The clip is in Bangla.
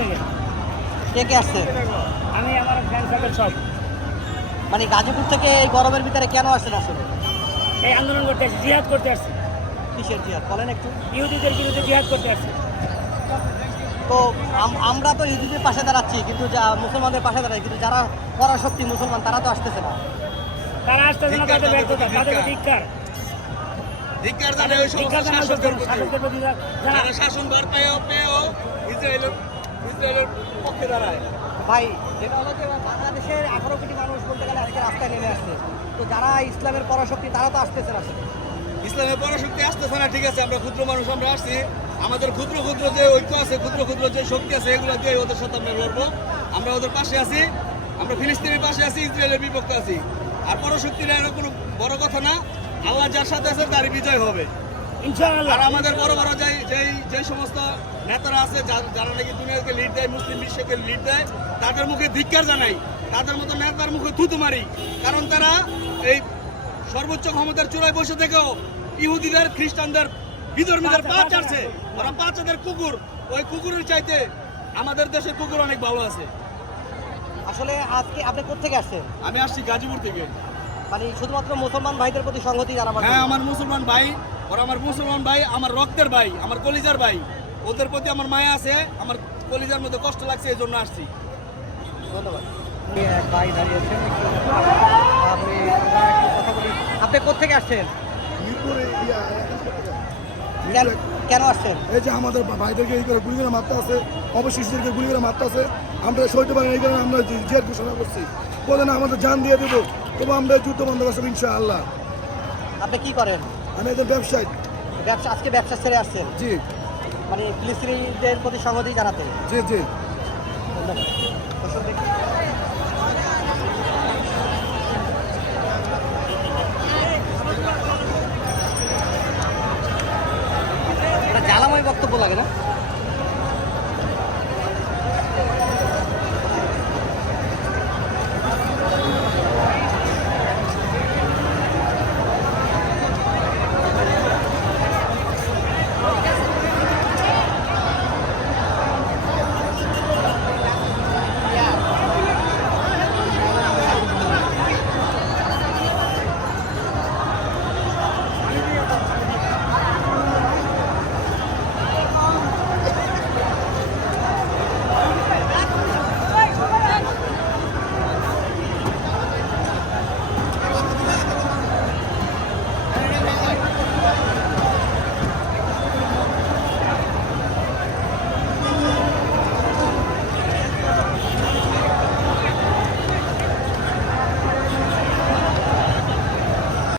থেকে। কে কে আসছে? আমি আমার ফ্রেন্ড সার্কেল সব। মানে গাজীপুর থেকে এই গরমের ভিতরে কেন আসছেন আসলে? এই আন্দোলন করতে আসছি, জিহাদ করতে আসছি। কিসের জিহাদ বলেন একটু। ইহুদিদের বিরুদ্ধে জিহাদ করতে আসছি। তো আমরা তো ইহুদিদের পাশে দাঁড়াচ্ছি, কিন্তু মুসলমানদের পাশে দাঁড়াই, কিন্তু যারা পরাশক্তি মুসলমান তারা তো আসতেছে না। তারা আসতেছে না, তাদের ব্যর্থতা, তাদের ধিক্কার। ধিক্কার জানাই ওই সমস্ত শাসকদের প্রতি। শাসকদের প্রতি যারা যারা শাসনভার পেয়েও ইসরায়েলের পক্ষে দাঁড়ায়। ভাই, যেটা হলো যে বাংলাদেশের 18 কোটি মানুষ বলতে গেলে আজকে রাস্তায় নেমে আসছে, তো যারা ইসলামের পরাশক্তি তারা তো আসতেছে না। ইসলামের পরাশক্তি আসতেছে না, ঠিক আছে, আমরা ক্ষুদ্র মানুষ, আমরা আসছি। আমাদের ক্ষুদ্র ক্ষুদ্র যে ঐক্য আছে, ক্ষুদ্র ক্ষুদ্র যে শক্তি আছে, এগুলো দিয়ে ওদের সাথে আমরা লড়বো। আমরা ওদের পাশে আছি, আমরা ফিলিস্তিনের পাশে আছি, ইসরায়েলের বিপক্ষে আছি। আর পরাশক্তির এর কোনো বড় কথা না, আল্লাহ যার সাথে আছে তারই বিজয় হবে ইনশাআল্লাহ। আর আমাদের বড় বড় যে সমস্ত নেতারা আছে, যারা নাকি দুনিয়াকে লিড দেয়, মুসলিম বিশ্বকে লিড দেয়, তাদের মুখে ধিক্কার জানাই, তাদের মতো নেতার মুখে থুতু মারি। কারণ তারা এই সর্বোচ্চ ক্ষমতার চূড়ায় বসে থেকেও ইহুদিদের, খ্রিস্টানদের, বিধর্মীদের পা চাটছে। ওরা পা চাঁদের কুকুর, ওই কুকুরের চাইতে আমাদের দেশের কুকুর অনেক ভালো আছে। আসলে আজকে আপনি কোত্থেকে আসছেন? আমি আসছি গাজীপুর থেকে। মানে শুধুমাত্র মুসলমান ভাইদের প্রতি সংহতি জানাবার? হ্যাঁ, আমার মুসলমান ভাই, ওরা আমার মুসলমান ভাই, আমার রক্তের ভাই, আমার কলিজার ভাই। ওদের প্রতি আমার মায়া আছে, আমার কলিজার মধ্যে কষ্ট লাগছে, এই জন্য আসছি। ধন্যবাদ। এক ভাই দাঁড়িয়েছেন, কথা বলি। আপনি কোত্থেকে আসছেন? কেন আসছেন? এই যে আমাদের ভাইদেরকে এই করে গুলি করে মারতে আছে, অবশিষ্টদেরকে গুলি করে মারতে আছে, আমরা সইতে পারি, এই কারণে আমরা জিহাদ ঘোষণা করছি। বলে না আমাদের জান দিয়ে দেবো, তবু আমরা যুদ্ধ বন্ধ করছি ইনশাআল্লাহ। আপনি কি করেন? আমি একজন ব্যবসায়ী। আজকে ব্যবসা ছেড়ে আসছেন? জি মানে ফিলিস্তিনিদের প্রতি সংহতি জানাতে? জি জি। ধন্যবাদ। দর্শক দেখি। এটা জ্বালাময় বক্তব্য লাগে না?